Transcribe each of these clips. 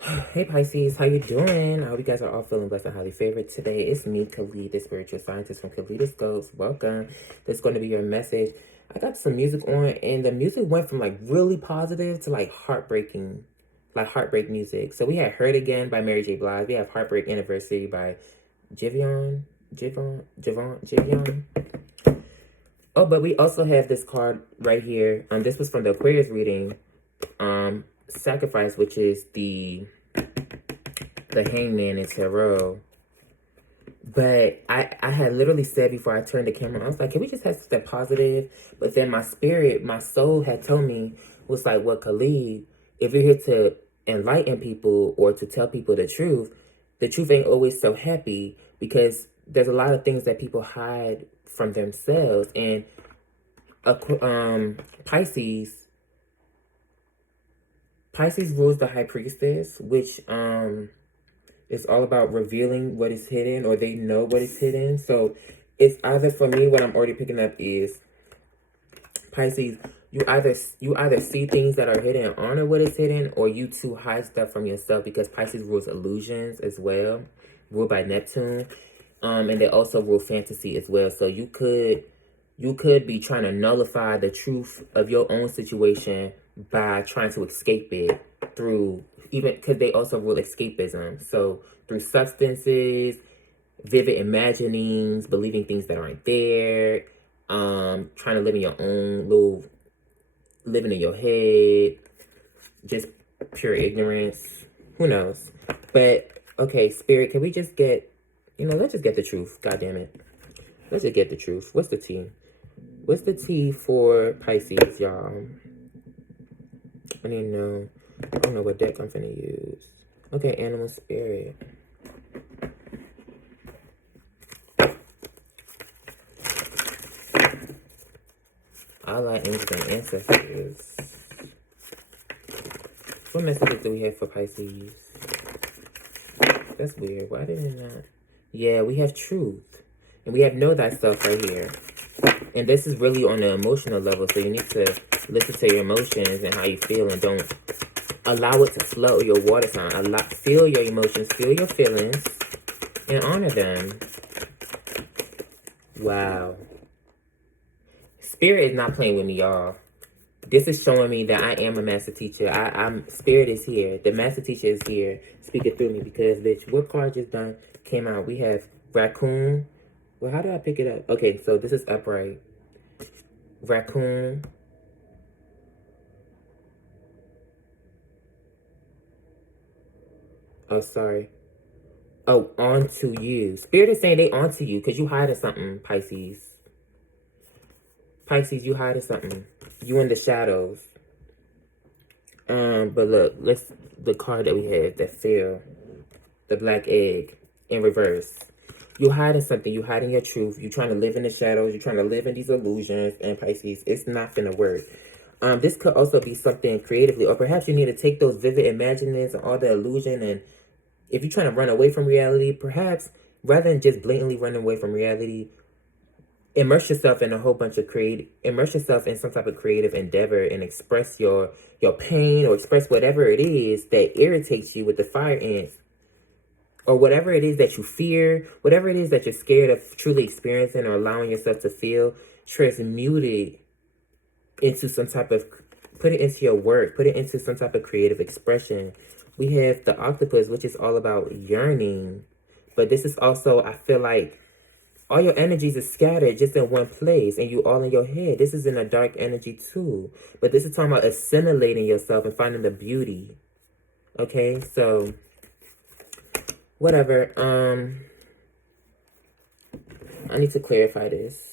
Hey Pisces, how you doing? I hope you guys are all feeling blessed and highly favored. Today it's me, Khalid, the spiritual scientist from Kaleidoscopes. Welcome. This is going to be your message. I got some music on, and the music went from like really positive to like heartbreaking, like heartbreak music. So we had "Hurt Again" by Mary J. Blige. We have "Heartbreak Anniversary" by Jivion. Oh, but we also have this card right here. This was from the Aquarius reading. Sacrifice, which is the Hangman in tarot. But I had literally said before I turned the camera, I was like, can we just have something positive? But then my spirit, my soul had told me, was like, well, Khalid, if you're here to enlighten people or to tell people the truth ain't always so happy, because there's a lot of things that people hide from themselves. And Pisces rules the High Priestess, which it's all about revealing what is hidden, or they know what is hidden. So it's either, for me, what I'm already picking up is Pisces, you either see things that are hidden and honor what is hidden, or you too hide stuff from yourself, because Pisces rules illusions as well, ruled by Neptune. And they also rule fantasy as well. So you could be trying to nullify the truth of your own situation by trying to escape it through, even because they also rule escapism. So through substances, vivid imaginings, believing things that aren't there, trying to live in your own little, living in your head, just pure ignorance. Who knows? But okay, Spirit, can we just get, let's just get the truth. God damn it. Let's just get the truth. What's the tea? What's the tea for Pisces, y'all? I need to know. I don't know what deck I'm finna use. Okay, Animal Spirit. I like angels and ancestors. What messages do we have for Pisces? That's weird. Why did it not? Yeah, we have truth. And we have know thyself right here. And this is really on the emotional level, so you need to listen to your emotions and how you feel, and don't allow it to flow your water sign. Feel your emotions, feel your feelings, and honor them. Wow. Spirit is not playing with me, y'all. This is showing me that I am a master teacher. Spirit is here. The master teacher is here speaking through me, because, bitch, what card just came out? We have Raccoon. Well, how did I pick it up? Okay, so this is upright. Raccoon. Oh, sorry. Oh, onto you. Spirit is saying they onto you because you hiding something, Pisces. Pisces, you hiding something. You in the shadows. But look, the card that we have that fell. The black egg in reverse. You hiding something. You hiding your truth. You trying to live in the shadows. You trying to live in these illusions. And Pisces, it's not gonna work. This could also be something creatively, or perhaps you need to take those vivid imaginings and all the illusion, and if you're trying to run away from reality, perhaps rather than just blatantly running away from reality, immerse yourself in immerse yourself in some type of creative endeavor, and express your pain, or express whatever it is that irritates you with the fire ants, or whatever it is that you fear, whatever it is that you're scared of truly experiencing or allowing yourself to feel. Transmute it into some type of, put it into your work, put it into some type of creative expression. We have the Octopus, which is all about yearning. But this is also, I feel like, all your energies are scattered just in one place, and you all in your head. This is in a dark energy too. But this is talking about assimilating yourself and finding the beauty. Okay, so whatever. I need to clarify this.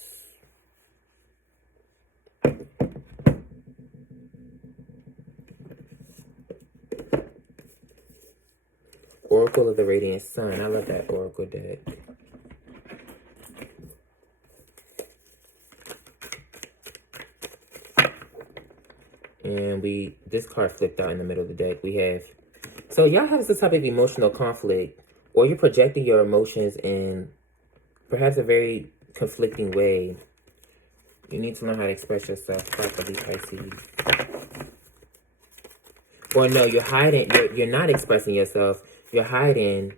Oracle of the Radiant Sun. I love that Oracle deck. And this card flipped out in the middle of the deck. We have, so y'all have some type of emotional conflict, or you're projecting your emotions in perhaps a very conflicting way. You need to learn how to express yourself properly, Pisces. Or no, you're hiding. You're not expressing yourself. You're hiding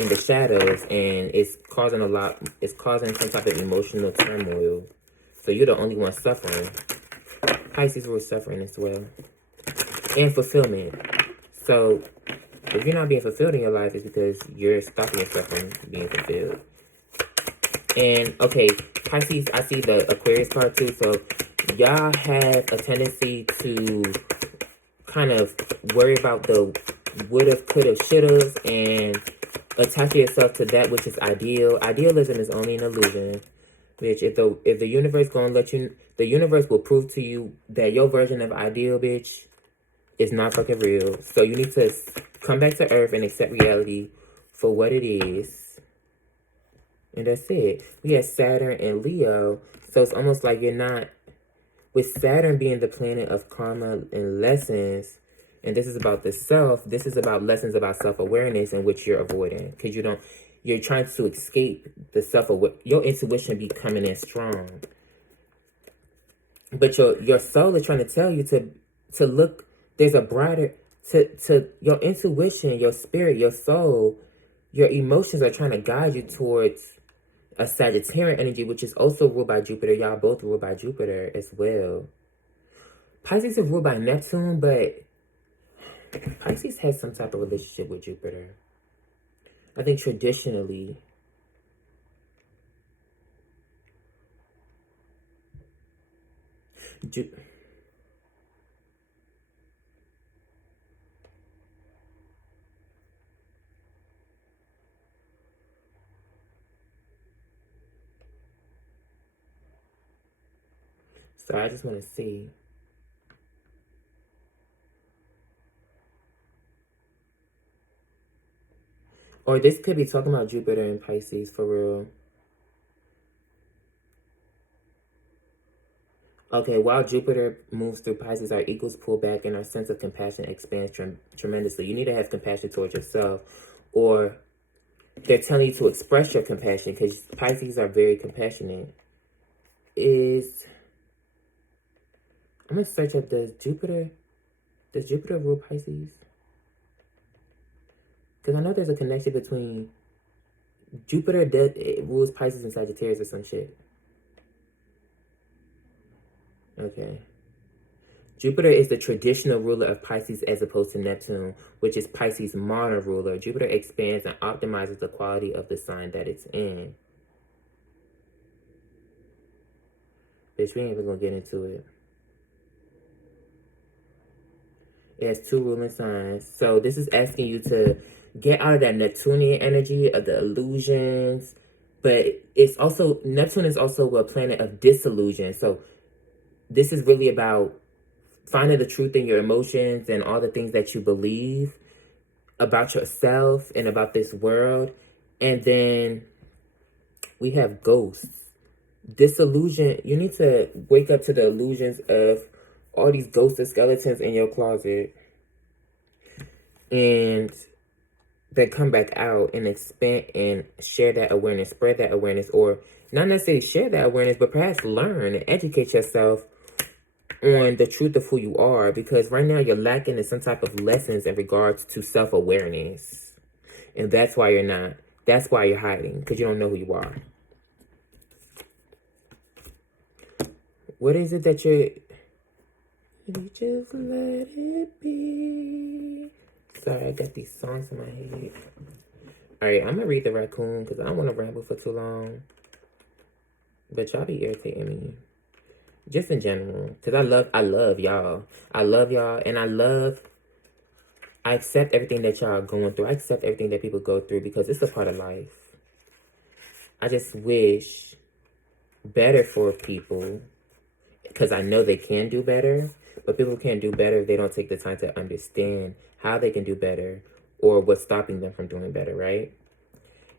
in the shadows, and it's causing a lot. It's causing some type of emotional turmoil. So you're the only one suffering. Pisces were suffering as well, and fulfillment. So if you're not being fulfilled in your life, it's because you're stopping yourself from being fulfilled. And okay, Pisces, I see the Aquarius card too. So y'all have a tendency to kind of worry about the woulda, coulda, shouldas, and attach yourself to that which is ideal. Idealism is only an illusion. Bitch, if the universe gonna let you, the universe will prove to you that your version of ideal, bitch, is not fucking real. So you need to come back to earth and accept reality for what it is. And that's it. We have Saturn and Leo. So it's almost like you're not, with Saturn being the planet of karma and lessons, and this is about the self, this is about lessons about self-awareness in which you're avoiding. Because you're trying to escape the self-awareness, your intuition be coming in strong. But your soul is trying to tell you to look, there's a brighter, to your intuition, your spirit, your soul, your emotions are trying to guide you towards a Sagittarian energy, which is also ruled by Jupiter. Y'all both ruled by Jupiter as well. Pisces is ruled by Neptune, but Pisces has some type of relationship with Jupiter. I think traditionally. So I just want to see. Or this could be talking about Jupiter and Pisces for real. Okay, while Jupiter moves through Pisces, our egos pull back and our sense of compassion expands tremendously. You need to have compassion towards yourself, or they're telling you to express your compassion because Pisces are very compassionate. I'm going to search up, does Jupiter rule Pisces? Because I know there's a connection between Jupiter rules Pisces and Sagittarius or some shit. Okay. Jupiter is the traditional ruler of Pisces as opposed to Neptune, which is Pisces' modern ruler. Jupiter expands and optimizes the quality of the sign that it's in. Bitch, we ain't even gonna get into it. It has 2 ruling signs. So this is asking you to get out of that Neptunian energy of the illusions. But it's also, Neptune is also a planet of disillusion. So this is really about finding the truth in your emotions and all the things that you believe about yourself and about this world. And then we have ghosts. Disillusion, you need to wake up to the illusions of all these ghosts and skeletons in your closet. And then come back out and expand and share that awareness, spread that awareness, or not necessarily share that awareness, but perhaps learn and educate yourself on the truth of who you are, because right now you're lacking in some type of lessons in regards to self-awareness. And that's why you're hiding, because you don't know who you are. What is it that you just let it be? Sorry, I got these songs in my head. Alright, I'm gonna read the raccoon because I don't want to ramble for too long. But y'all be irritating me. Just in general. Because I love y'all. I love y'all, and I accept everything that y'all are going through. I accept everything that people go through because it's a part of life. I just wish better for people because I know they can do better. But people can't do better if they don't take the time to understand how they can do better or what's stopping them from doing better, right?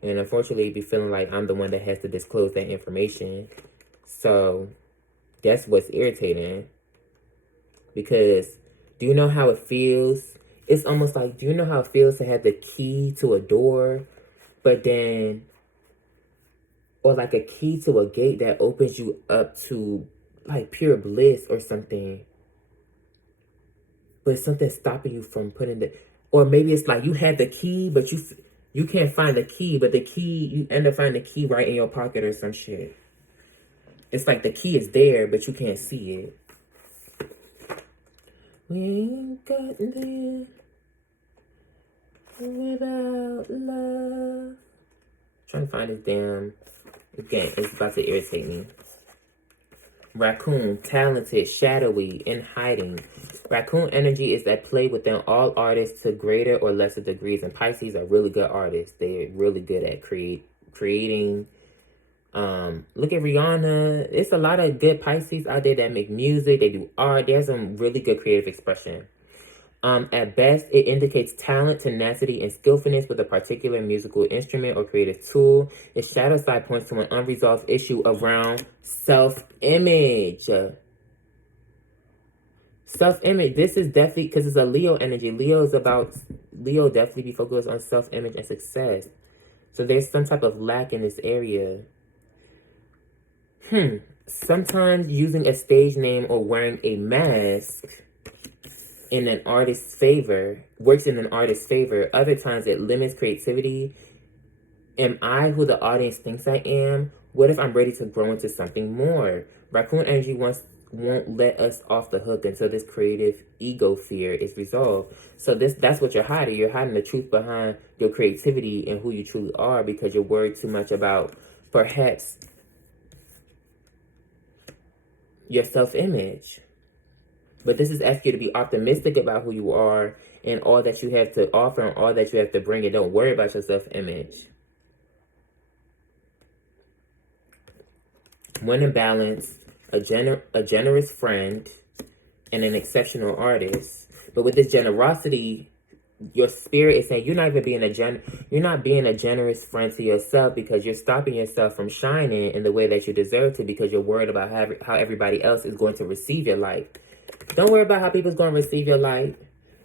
And unfortunately, be feeling like I'm the one that has to disclose that information. So that's what's irritating. Because do you know how it feels? It's almost like, do you know how it feels to have the key to a door, but then, or like a key to a gate that opens you up to like pure bliss or something? but something's stopping you from putting the, or maybe it's like you had the key, but you can't find the key, but the key, you end up finding the key right in your pocket or some shit. It's like the key is there, but you can't see it. We ain't got there without love. Trying to find this damn, again, it's about to irritate me. Raccoon, talented, shadowy, in hiding. Raccoon energy is at play within all artists to greater or lesser degrees. And Pisces are really good artists. They're really good at creating. Look at Rihanna. It's a lot of good Pisces out there that make music. They do art. There's some really good creative expression. At best, it indicates talent, tenacity, and skillfulness with a particular musical instrument or creative tool. Its shadow side points to an unresolved issue around self-image. Self-image. This is definitely, because it's a Leo energy. Leo definitely be focused on self-image and success. So there's some type of lack in this area. Sometimes using a stage name or wearing a mask in an artist's favor, works in an artist's favor. Other times it limits creativity. Am I who the audience thinks I am? What if I'm ready to grow into something more? Raccoon energy won't let us off the hook until this creative ego fear is resolved. So that's what you're hiding. You're hiding the truth behind your creativity and who you truly are because you're worried too much about perhaps your self-image. But this is asking you to be optimistic about who you are and all that you have to offer and all that you have to bring, and don't worry about your self-image. When in balance, a generous friend and an exceptional artist. But with this generosity, your spirit is saying you're not being a generous friend to yourself because you're stopping yourself from shining in the way that you deserve to because you're worried about how everybody else is going to receive your light. Don't worry about how people's going to receive your light.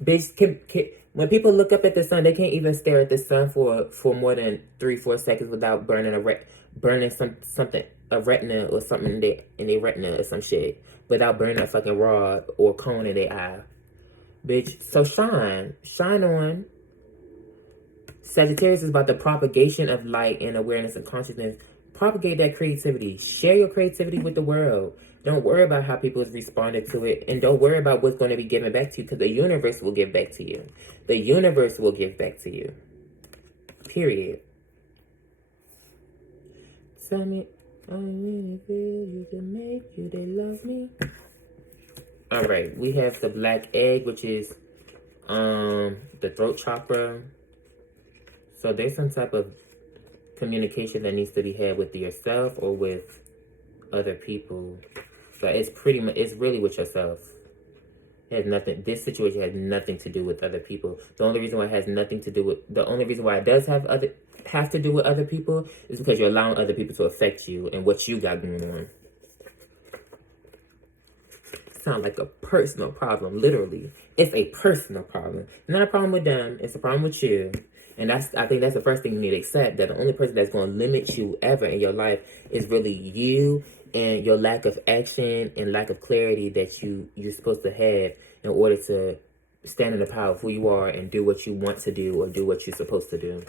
Bitch, when people look up at the sun, they can't even stare at the sun for more than 3-4 seconds without burning a retina or something in their retina or some shit, without burning a fucking rod or cone in their eye. Bitch, so shine on. Sagittarius is about the propagation of light and awareness and consciousness. Propagate that creativity. Share your creativity with the world. Don't worry about how people have responded to it. And don't worry about what's going to be given back to you, because the universe will give back to you. The universe will give back to you. Period. Tell me, I really feel you to make you, they love me. Alright, we have the black egg, which is the throat chakra. So there's some type of communication that needs to be had with yourself or with other people. But it's really with yourself. It has nothing. This situation has nothing to do with other people. The only reason why it does have to do with other people is because you're allowing other people to affect you and what you got going on. Sound like a personal problem, literally. It's a personal problem. Not a problem with them, it's a problem with you. And I think that's the first thing you need to accept, that the only person that's going to limit you ever in your life is really you and your lack of action and lack of clarity that you're supposed to have in order to stand in the power of who you are and do what you want to do or do what you're supposed to do.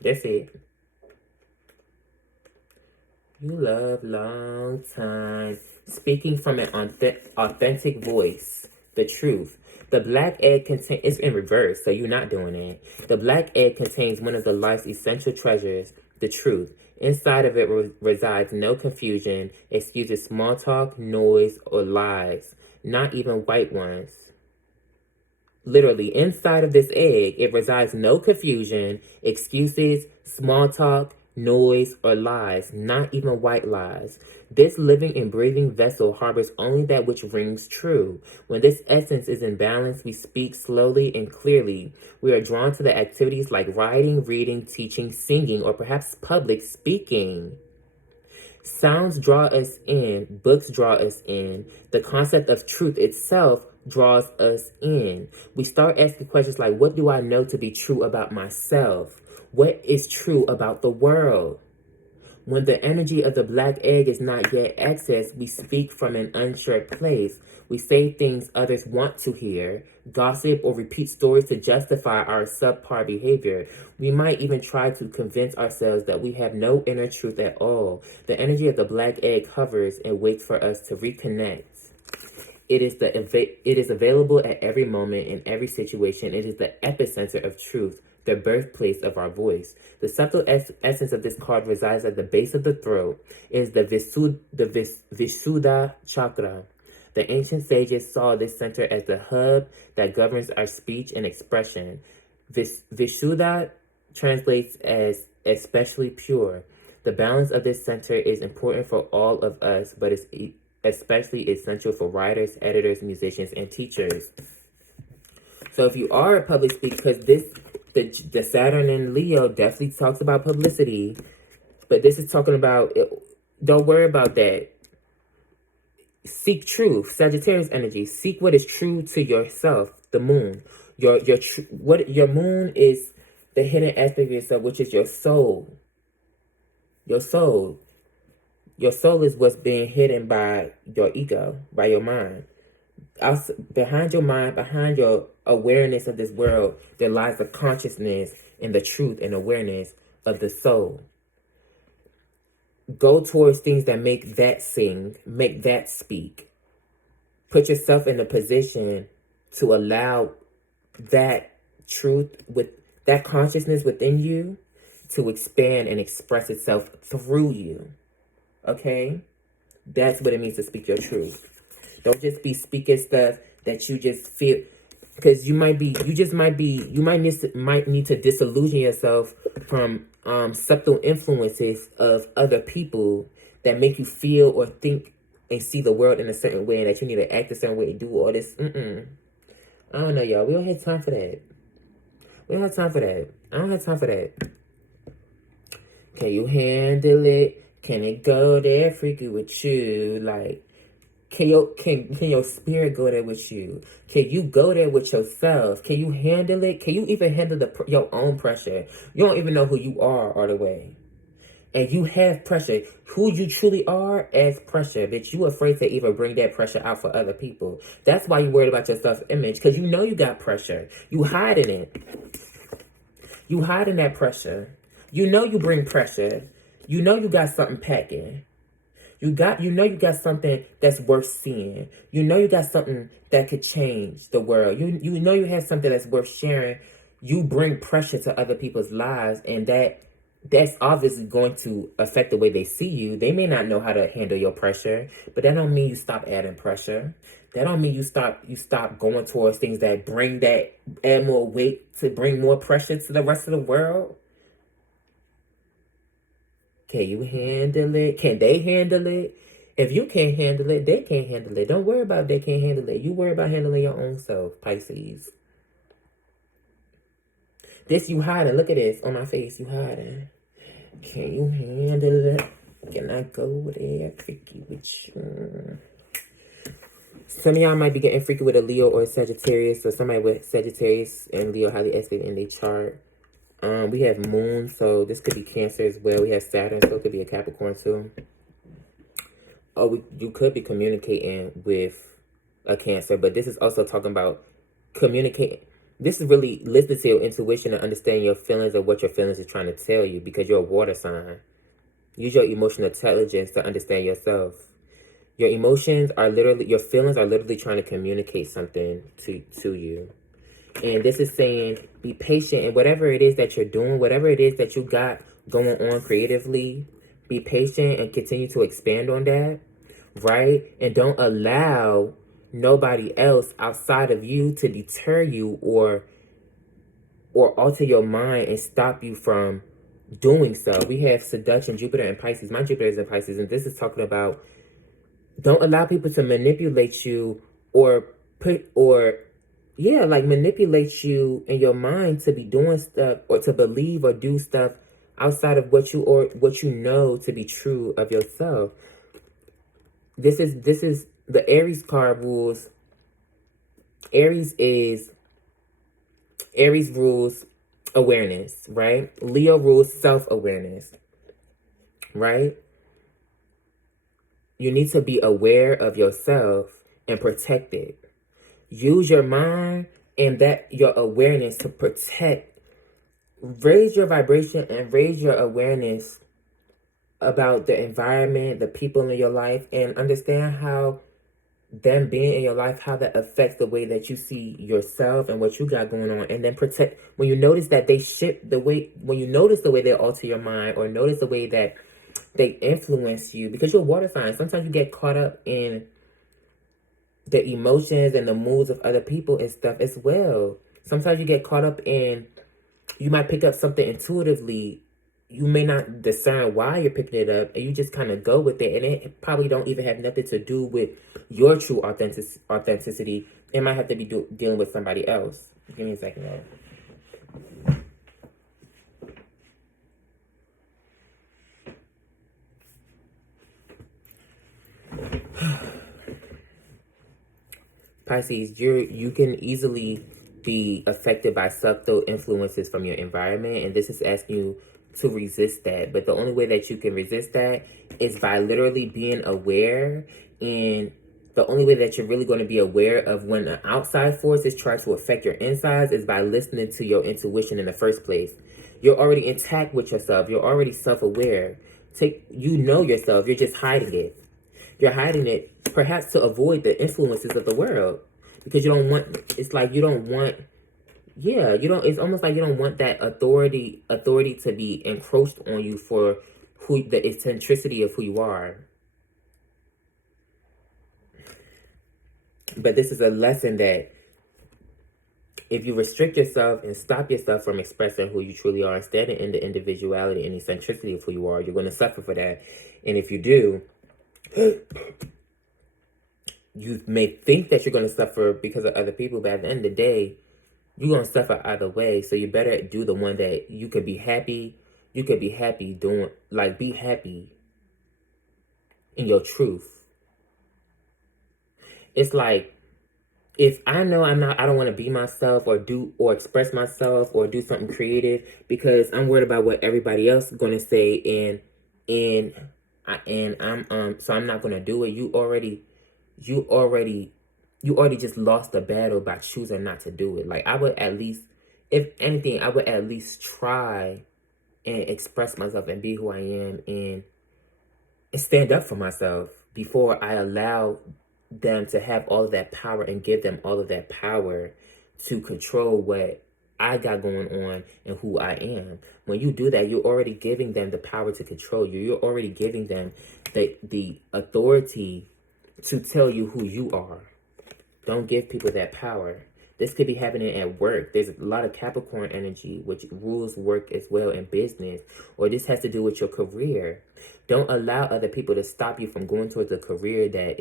That's it. You love long time. Speaking from an authentic voice. The truth. The black egg contains, it's in reverse, so you're not doing it. The black egg contains one of the life's essential treasures, the truth. Inside of it resides no confusion, excuses, small talk, noise, or lies. Not even white ones. Literally, inside of this egg, it resides no confusion, excuses, small talk, noise, or lies, not even white lies. This living and breathing vessel harbors only that which rings true. When this essence is in balance, we speak slowly and clearly. We are drawn to the activities like writing, reading, teaching, singing, or perhaps public speaking. Sounds draw us in, books draw us in. The concept of truth itself draws us in. We start asking questions like, what do I know to be true about myself? What is true about the world? When the energy of the black egg is not yet accessed, we speak from an unsure place. We say things others want to hear, gossip, or repeat stories to justify our subpar behavior. We might even try to convince ourselves that we have no inner truth at all. The energy of the black egg hovers and waits for us to reconnect. It is available at every moment, in every situation. It is the epicenter of truth, the birthplace of our voice. The subtle essence of this card resides at the base of the throat. It is the Visuddha chakra. The ancient sages saw this center as the hub that governs our speech and expression. Visuddha translates as especially pure. The balance of this center is important for all of us, but it's especially essential for writers, editors, musicians, and teachers. So if you are a public speaker, because the Saturn in Leo definitely talks about publicity, but this is talking about, don't worry about that. Seek truth, Sagittarius energy. Seek what is true to yourself, the moon. Your moon is the hidden aspect of yourself, which is your soul. Your soul. Your soul is what's being hidden by your ego, by your mind. Behind your mind, behind your awareness of this world, there lies the consciousness and the truth and awareness of the soul. Go towards things that make that sing, make that speak. Put yourself in a position to allow that truth, with that consciousness within you, to expand and express itself through you. Okay? That's what it means to speak your truth. Don't just be speaking stuff that you just feel, because you might need to disillusion yourself from subtle influences of other people that make you feel or think and see the world in a certain way, and that you need to act a certain way to do all this. I don't know, y'all. We don't have time for that. We don't have time for that. I don't have time for that. Can you handle it? Can it go there freaky with you? Like, can your spirit go there with you? Can you go there with yourself? Can you handle it? Can you even handle your own pressure? You don't even know who you are all the way. And you have pressure. Who you truly are as pressure. That you afraid to even bring that pressure out for other people. That's why you're worried about your self-image. Because you know you got pressure. You hiding it. You hiding that pressure. You know you bring pressure. You know you got something packing. You know you got something that's worth seeing. You know you got something that could change the world. You know you have something that's worth sharing. You bring pressure to other people's lives, and that's obviously going to affect the way they see you. They may not know how to handle your pressure, but that don't mean you stop adding pressure. That don't mean you stop going towards things that add more weight to bring more pressure to the rest of the world. Can you handle it? Can they handle it? If you can't handle it, they can't handle it. Don't worry about if they can't handle it. You worry about handling your own self, Pisces. This you hiding. Look at this on my face. You hiding. Can you handle it? Can I go there freaky with you? Some of y'all might be getting freaky with a Leo or a Sagittarius, or somebody with Sagittarius and Leo highly aspect in their chart. We have Moon, so this could be Cancer as well. We have Saturn, so it could be a Capricorn too. You could be communicating with a Cancer, but this is also talking about communicating. This is really listening to your intuition and understanding your feelings or what your feelings are trying to tell you, because you're a water sign. Use your emotional intelligence to understand yourself. Your feelings are literally trying to communicate something to you. And this is saying, be patient in whatever it is that you're doing, whatever it is that you got going on creatively. Be patient and continue to expand on that, right? And don't allow nobody else outside of you to deter you or alter your mind and stop you from doing so. We have Seduction, Jupiter, and Pisces. My Jupiter is in Pisces, and this is talking about don't allow people to manipulate you manipulate you in your mind to be doing stuff or to believe or do stuff outside of what you know to be true of yourself. This is the Aries card rules. Aries rules awareness, right? Leo rules self-awareness. right? You need to be aware of yourself and protect it. Use your mind and that your awareness to protect. Raise your vibration and raise your awareness about the environment, the people in your life, and understand how them being in your life, how that affects the way that you see yourself and what you got going on. And then protect, when you notice that they shift the way, when you notice the way they alter your mind, or notice the way that they influence you, because you're water sign. Sometimes you get caught up in the emotions and the moods of other people and stuff as well. Sometimes you get caught up in, you might pick up something intuitively. You may not discern why you're picking it up, and you just kind of go with it, and it probably don't even have nothing to do with your true authenticity. It might have to be dealing with somebody else. Give me a second, though. Pisces, you can easily be affected by subtle influences from your environment, and this is asking you to resist that. But the only way that you can resist that is by literally being aware. And the only way that you're really going to be aware of when an outside force is trying to affect your insides is by listening to your intuition in the first place. You're already intact with yourself. You're already self-aware. You know yourself. You're just hiding it. You're hiding it perhaps to avoid the influences of the world, because you don't want, it's like you don't want, yeah, you don't, it's almost like you don't want that authority to be encroached on you for who, the eccentricity of who you are. But this is a lesson that if you restrict yourself and stop yourself from expressing who you truly are, instead of in the individuality and eccentricity of who you are, you're going to suffer for that. And if you do, you may think that you're going to suffer because of other people, but at the end of the day, you're going to suffer either way. So you better do the one that you could be happy. You could be happy doing, like, be happy in your truth. It's like, if I know I don't want to be myself or do or express myself or do something creative because I'm worried about what everybody else is going to say, and I'm so I'm not going to do it. You already just lost the battle by choosing not to do it. Like, I would at least, if anything, I would at least try and express myself and be who I am and stand up for myself before I allow them to have all of that power and give them all of that power to control what I got going on and who I am. When you do that, you're already giving them the power to control you. You're already giving them the authority to tell you who you are. Don't give people that power. This could be happening at work. There's a lot of Capricorn energy, which rules work as well in business. Or this has to do with your career. Don't allow other people to stop you from going towards a career that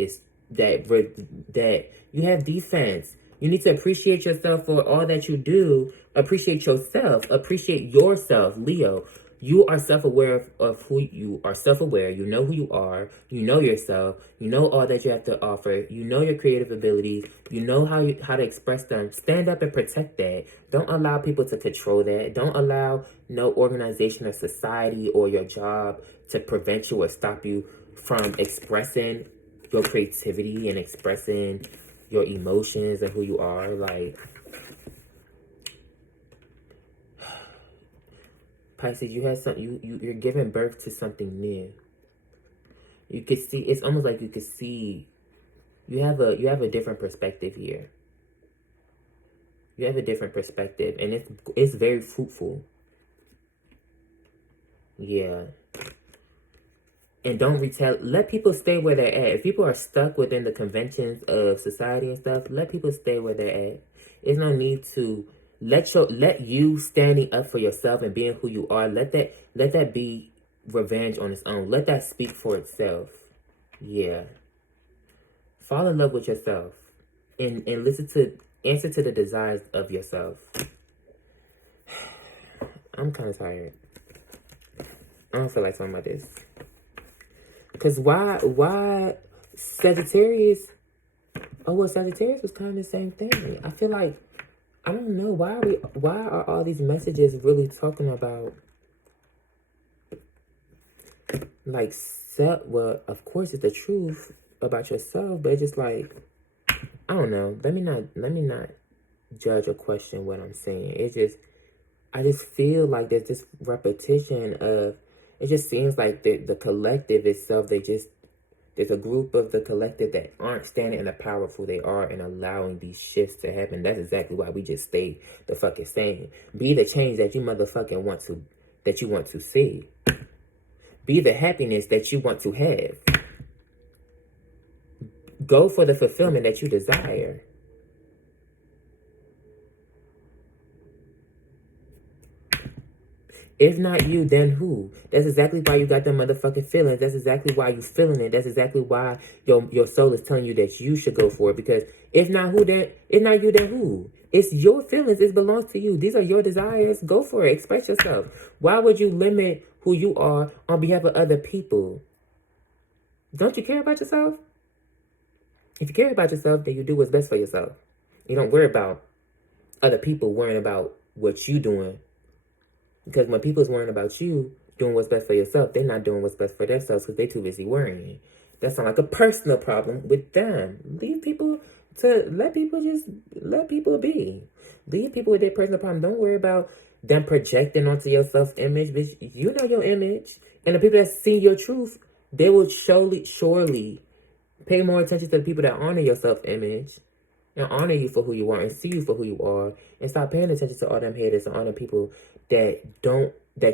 you have defense. You need to appreciate yourself for all that you do. Appreciate yourself. Appreciate yourself, Leo. You are self-aware of who you are. Self-aware. You know who you are. You know yourself. You know all that you have to offer. You know your creative abilities. You know how to express them. Stand up and protect that. Don't allow people to control that. Don't allow no organization or society or your job to prevent you or stop you from expressing your creativity and expressing your emotions and who you are. Like, Pisces, you have something, you're giving birth to something new. You could see, it's almost like you could see, you have a different perspective here. You have a different perspective, and it's very fruitful. Yeah. And don't let people stay where they're at. If people are stuck within the conventions of society and stuff, let people stay where they're at. There's no need to let you standing up for yourself and being who you are, let that be revenge on its own. Let that speak for itself. Yeah. Fall in love with yourself and answer to the desires of yourself. I'm kind of tired. I don't feel like talking about this. Because why Sagittarius? Oh, well, Sagittarius was kind of the same thing. I feel like, I don't know, why are all these messages really talking about, like, well, of course it's the truth about yourself, but it's just like, I don't know. Let me not judge or question what I'm saying. I just feel like there's this repetition of, it just seems like the collective itself, there's a group of the collective that aren't standing in the power of who they are and allowing these shifts to happen. That's exactly why we just stay the fucking same. Be the change that you motherfucking want to see. Be the happiness that you want to have. Go for the fulfillment that you desire. If not you, then who? That's exactly why you got them motherfucking feelings. That's exactly why you feeling it. That's exactly why your soul is telling you that you should go for it. Because if not you, then who? It's your feelings. It belongs to you. These are your desires. Go for it. Express yourself. Why would you limit who you are on behalf of other people? Don't you care about yourself? If you care about yourself, then you do what's best for yourself. You don't worry about other people worrying about what you doing. Because when people's worrying about you doing what's best for yourself, they're not doing what's best for themselves because they're too busy worrying. That sounds like a personal problem with them. Let people be. Leave people with their personal problem. Don't worry about them projecting onto your self-image, bitch. You know your image. And the people that see your truth, they will surely pay more attention to the people that honor your self-image and honor you for who you are and see you for who you are, and stop paying attention to all them haters and all them people that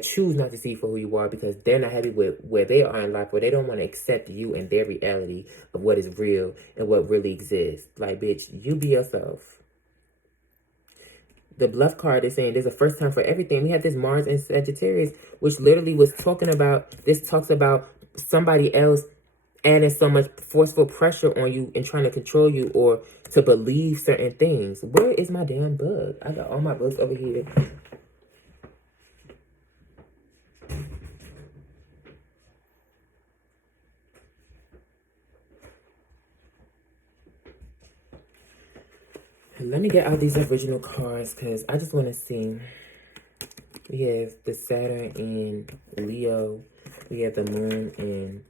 choose not to see you for who you are because they're not happy with where they are in life, where they don't want to accept you and their reality of what is real and what really exists. Like, bitch, you be yourself. The bluff card is saying there's a first time for everything. We have this Mars in Sagittarius, which literally was talking about, this talks about somebody else adding so much forceful pressure on you and trying to control you or to believe certain things. Where is my damn book? I got all my books over here. Let me get out these original cards because I just want to see. We have the Saturn in Leo. We have the Moon in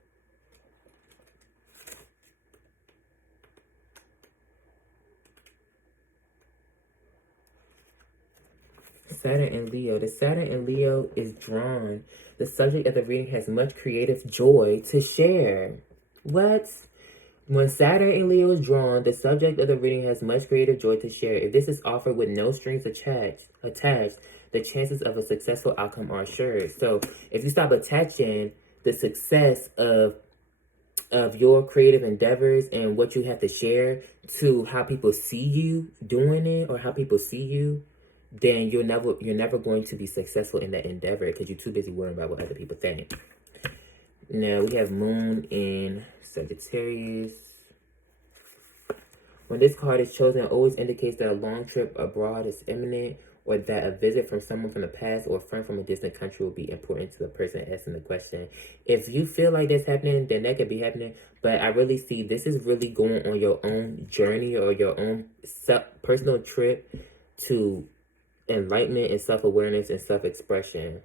Saturn and Leo. The Saturn in Leo is drawn. The subject of the reading has much creative joy to share. What? When Saturn in Leo is drawn, the subject of the reading has much creative joy to share. If this is offered with no strings attached, the chances of a successful outcome are assured. So if you stop attaching the success of your creative endeavors and what you have to share to how people see you doing it or how people see you, then you're never going to be successful in that endeavor because you're too busy worrying about what other people think. Now we have Moon in Sagittarius. When this card is chosen, it always indicates that a long trip abroad is imminent, or that a visit from someone from the past or a friend from a distant country will be important to the person asking the question. If you feel like that's happening, then that could be happening. But I really see this is really going on your own journey or your own personal trip to enlightenment and self-awareness and self-expression.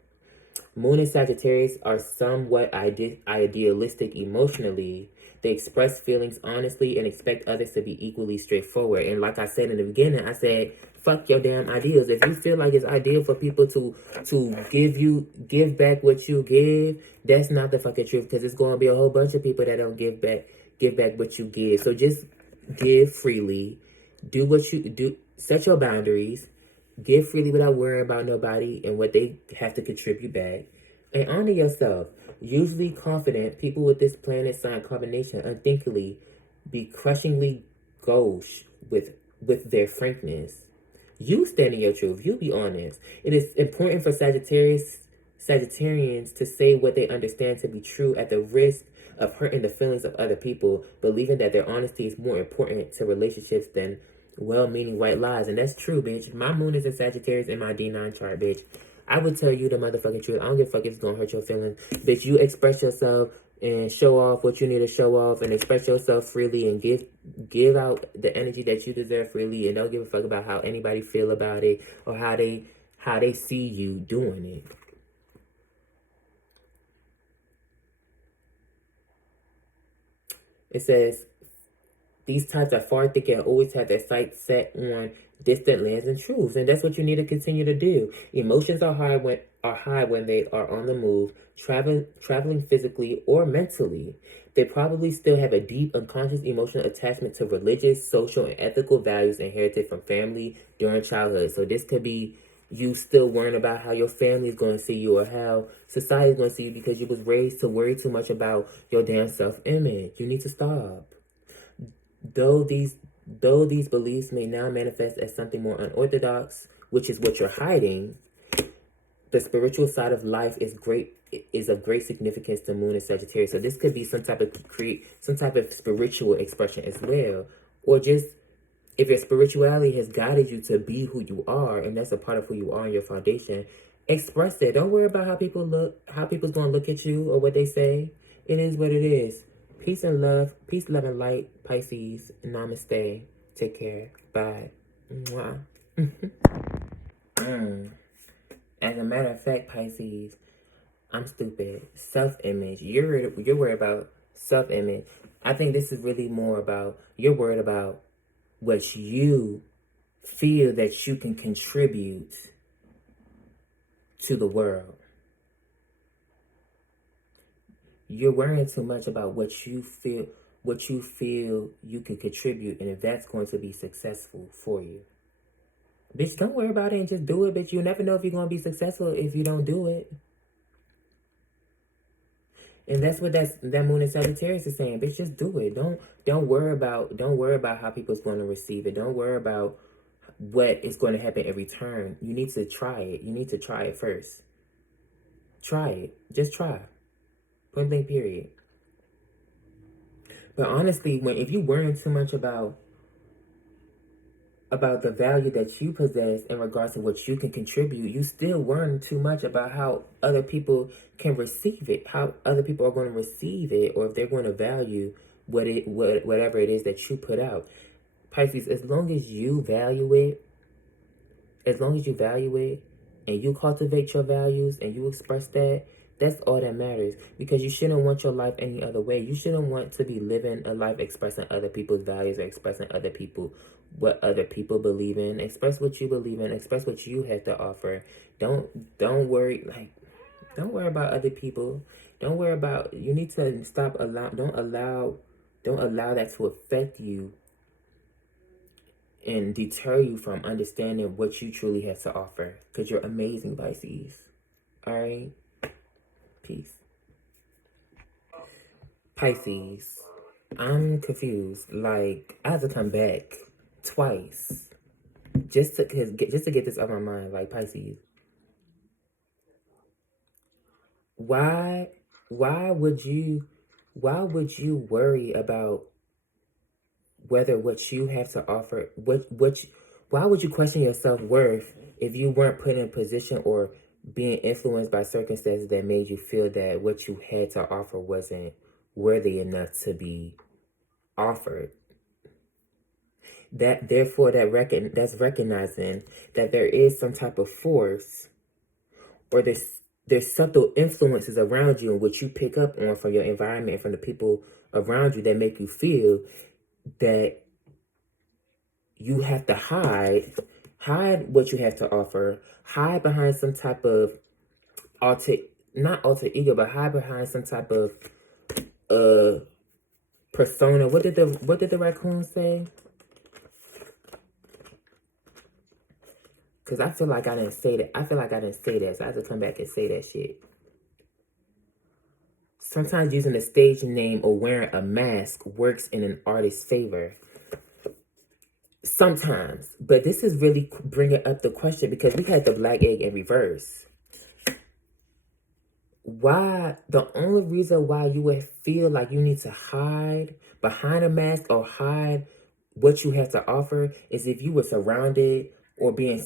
Moon and Sagittarius are somewhat idealistic emotionally. They express feelings honestly and expect others to be equally straightforward. And like I said in the beginning, I said, fuck your damn ideals. If you feel like it's ideal for people to give back what you give, that's not the fucking truth. Because it's going to be a whole bunch of people that don't give back what you give. So just give freely. Do what you do. Set your boundaries. Give freely without worrying about nobody and what they have to contribute back. And honor yourself. Usually confident, people with this planet sign combination unthinkingly be crushingly gauche with their frankness. You stand in your truth. You be honest. It is important for Sagittarians to say what they understand to be true at the risk of hurting the feelings of other people, believing that their honesty is more important to relationships than well-meaning white lies. And that's true, bitch. My moon is in Sagittarius in my D9 chart, bitch. I would tell you the motherfucking truth. I don't give a fuck if it's gonna hurt your feelings. Bitch, you express yourself and show off what you need to show off and express yourself freely and give out the energy that you deserve freely, and don't give a fuck about how anybody feel about it or how they see you doing it. It says, these types are far thinking and always have their sights set on distant lands and truths, and that's what you need to continue to do. Emotions are high when they are on the move, traveling physically or mentally. They probably still have a deep unconscious emotional attachment to religious, social, and ethical values inherited from family during childhood. So this could be you still worrying about how your family is going to see you or how society is going to see you because you was raised to worry too much about your damn self-image. You need to stop. Though these beliefs may now manifest as something more unorthodox, which is what you're hiding, the spiritual side of life is of great significance to Moon and Sagittarius. So this could be some type of spiritual expression as well, or just if your spirituality has guided you to be who you are, and that's a part of who you are in your foundation, express it. Don't worry about how people's gonna look at you or what they say. It is what it is. Peace and love. Peace, love, and light, Pisces. Namaste. Take care. Bye. Mwah. As a matter of fact, Pisces, I'm stupid. Self-image. You're worried about self-image. I think this is really more about, you're worried about what you feel that you can contribute to the world. You're worrying too much about what you feel you can contribute, and if that's going to be successful for you. Bitch, don't worry about it and just do it, bitch. You'll never know if you're going to be successful if you don't do it. And that's what that Moon in Sagittarius is saying. Bitch, just do it. Don't worry about how people's going to receive it. Don't worry about what is going to happen every turn. You need to try it. You need to try it first. Try it. Just try. Point blank period. But honestly, if you worrying too much about the value that you possess in regards to what you can contribute, you still worrying too much about how other people can receive it, how other people are going to receive it, or if they're going to value whatever it is that you put out. Pisces, as long as you value it, and you cultivate your values and you express that, that's all that matters. Because you shouldn't want your life any other way. You shouldn't want to be living a life expressing other people's values or expressing what other people believe in. Express what you believe in. Express what you have to offer. Don't worry about other people. Don't worry about, you need to stop don't allow that to affect you and deter you from understanding what you truly have to offer. Because you're amazing, Pisces. Alright? Peace. Pisces, I'm confused. Like, I have to come back twice just to get this off my mind. Like, Pisces, why would you worry about whether what you have to offer, why would you question your self-worth if you weren't put in a position or being influenced by circumstances that made you feel that what you had to offer wasn't worthy enough to be offered? That's recognizing that there is some type of force, or there's subtle influences around you in which you pick up on from your environment and from the people around you that make you feel that you have to hide what you have to offer, hide behind some type of not alter ego, but hide behind some type of persona. What did the raccoon say? Because I feel like I didn't say that. So I have to come back and say that shit. Sometimes using a stage name or wearing a mask works in an artist's favor. Sometimes. But this is really bringing up the question, because we had the black egg in reverse. Why? The only reason why you would feel like you need to hide behind a mask or hide what you have to offer is if you were surrounded or being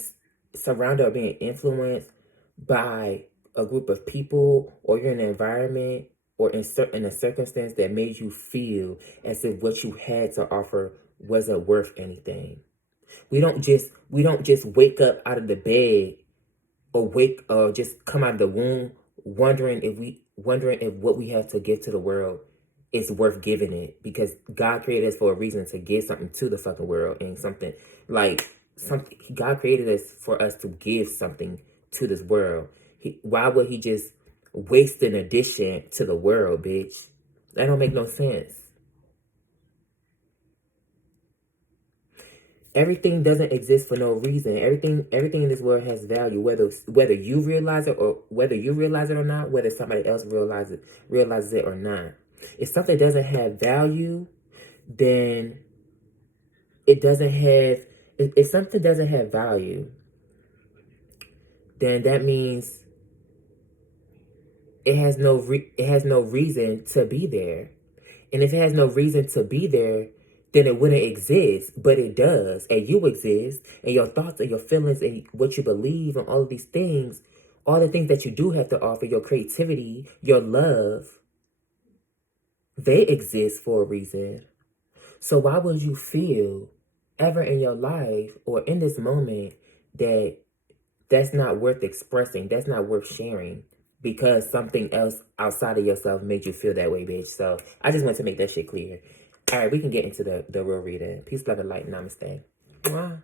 influenced by a group of people, or you're in an environment or in a circumstance that made you feel as if what you had to offer wasn't worth anything. We don't just wake up out of the bed or just come out of the womb wondering if what we have to give to the world it's worth giving it, because God created us for a reason to give something to the fucking world, and something like something. God created us for us to give something to this world. Why would he just waste an addition to the world, bitch? That don't make no sense. Everything doesn't exist for no reason. Everything in this world has value, whether you realize it or not, whether somebody else realizes it or not. If something doesn't have value, then it doesn't have. If something doesn't have value, then that means it has no reason to be there. And if it has no reason to be there, then it wouldn't exist. But it does, and you exist, and your thoughts and your feelings and what you believe and all of these things, all the things that you do have to offer, your creativity, your love, they exist for a reason. So why would you feel ever in your life or in this moment that that's not worth expressing, that's not worth sharing, because something else outside of yourself made you feel that way, bitch? So I just want to make that shit clear. All right, we can get into the real reading. Peace, love, and light. Namaste. Mwah.